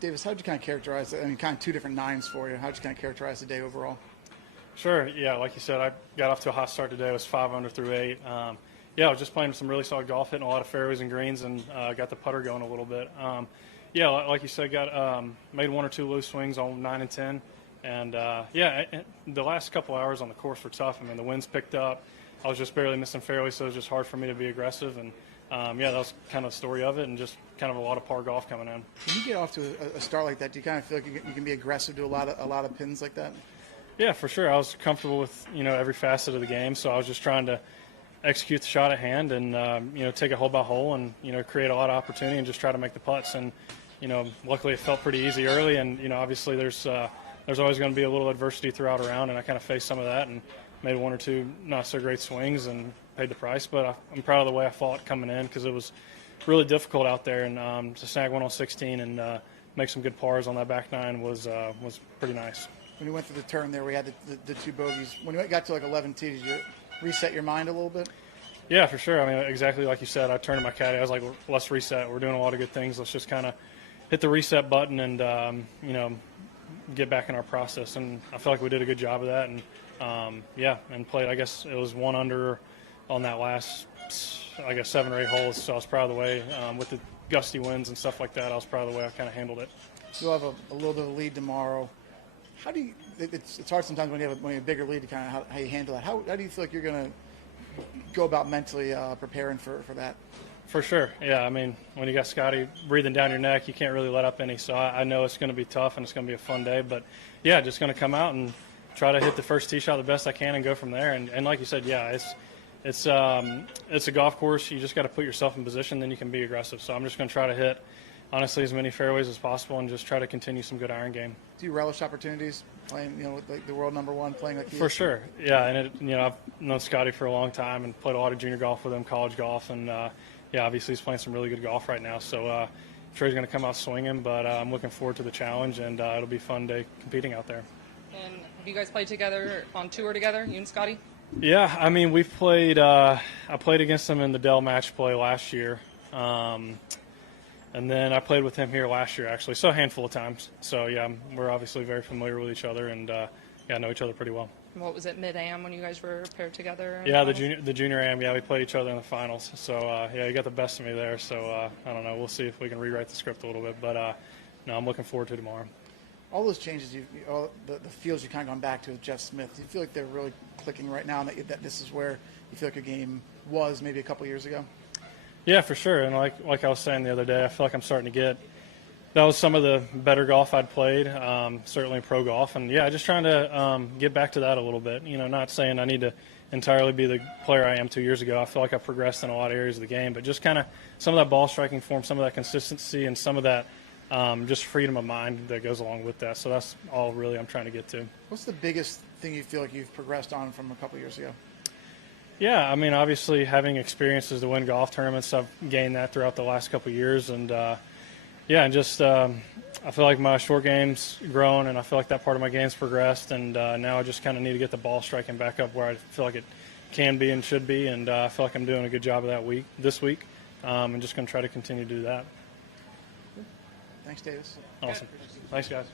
Davis, how would you kind of characterize it? I mean, kind of two different nines for you. How would you kind of characterize the day overall? Sure. Yeah, like you said, I got off to a hot start today. It was 5 under through 8. Yeah, I was just playing some really solid golf, hitting a lot of fairways and greens, and got the putter going a little bit. Yeah, like you said, got made 1 or 2 loose swings on 9 and 10. And, yeah, the last couple hours on the course were tough. I mean, the winds picked up. I was just barely missing fairways, so it was just hard for me to be aggressive. And, yeah, that was kind of the story of it, and just kind of a lot of par golf coming in. When you get off to a start like that, do you kind of feel like you can be aggressive to a lot of pins like that? Yeah, for sure. I was comfortable with, every facet of the game, so I was just trying to execute the shot at hand and, take it hole by hole and, create a lot of opportunity and just try to make the putts. And, luckily it felt pretty easy early, and, obviously there's always going to be a little adversity throughout a round, and I kind of faced some of that and made 1 or 2 not so great swings and paid the price. But I'm proud of the way I fought coming in because it was really difficult out there, and to snag 1 on 16 and make some good pars on that back 9 was pretty nice. When you went through the turn there, we had the 2 bogeys. When you got to like 11 tee, did you reset your mind a little bit? Yeah, for sure. I mean, exactly like you said, I turned to my caddy. I was like, let's reset. We're doing a lot of good things. Let's just kind of hit the reset button and, get back in our process. And I feel like we did a good job of that. And, yeah, and played, I guess it was 1 under on that last, 7 or 8 holes. So I was proud of the way, with the gusty winds and stuff like that, I was proud of the way I kind of handled it. You'll have a little bit of a lead tomorrow. How do you? It's hard sometimes when you have a bigger lead to kind of how you handle that. How do you feel like you're going to go about mentally preparing for that? For sure, yeah. I mean, when you got Scotty breathing down your neck, you can't really let up any. So I know it's going to be tough and it's going to be a fun day. But yeah, just going to come out and try to hit the first tee shot the best I can and go from there. And like you said, yeah, it's a golf course. You just got to put yourself in position, then you can be aggressive. So I'm just going to try to hit, honestly, as many fairways as possible and just try to continue some good iron game. Do you relish opportunities playing, with like the world #1 playing like you? For sure, yeah. And I've known Scotty for a long time and played a lot of junior golf with him, college golf, and yeah, obviously he's playing some really good golf right now. So I'm sure he's going to come out swinging, but I'm looking forward to the challenge, and it'll be a fun day competing out there. And have you guys played together on tour together, you and Scotty? Yeah, I mean we've played. I played against him in the Dell match play last year. And then I played with him here last year, actually, so a handful of times. So, yeah, we're obviously very familiar with each other and, yeah, know each other pretty well. What was it, mid-AM when you guys were paired together? Yeah, the junior AM, yeah, we played each other in the finals. So, yeah, you got the best of me there. So, I don't know. We'll see if we can rewrite the script a little bit. But, no, I'm looking forward to tomorrow. All those changes, all the feels you've kind of gone back to with Jeff Smith, do you feel like they're really clicking right now, and that this is where you feel like your game was maybe a couple years ago? Yeah, for sure. And like I was saying the other day, I feel like I'm starting to get – that was some of the better golf I'd played, certainly pro golf. And, yeah, just trying to get back to that a little bit. Not saying I need to entirely be the player I am 2 years ago. I feel like I've progressed in a lot of areas of the game. But just kind of some of that ball striking form, some of that consistency, and some of that just freedom of mind that goes along with that. So that's all really I'm trying to get to. What's the biggest thing you feel like you've progressed on from a couple years ago? Yeah, I mean, obviously having experiences to win golf tournaments, I've gained that throughout the last couple of years. And, yeah, and just I feel like my short game's grown, and I feel like that part of my game's progressed. And now I just kind of need to get the ball striking back up where I feel like it can be and should be. And I feel like I'm doing a good job of that this week. I'm just going to try to continue to do that. Thanks, Davis. Awesome. Thanks, guys.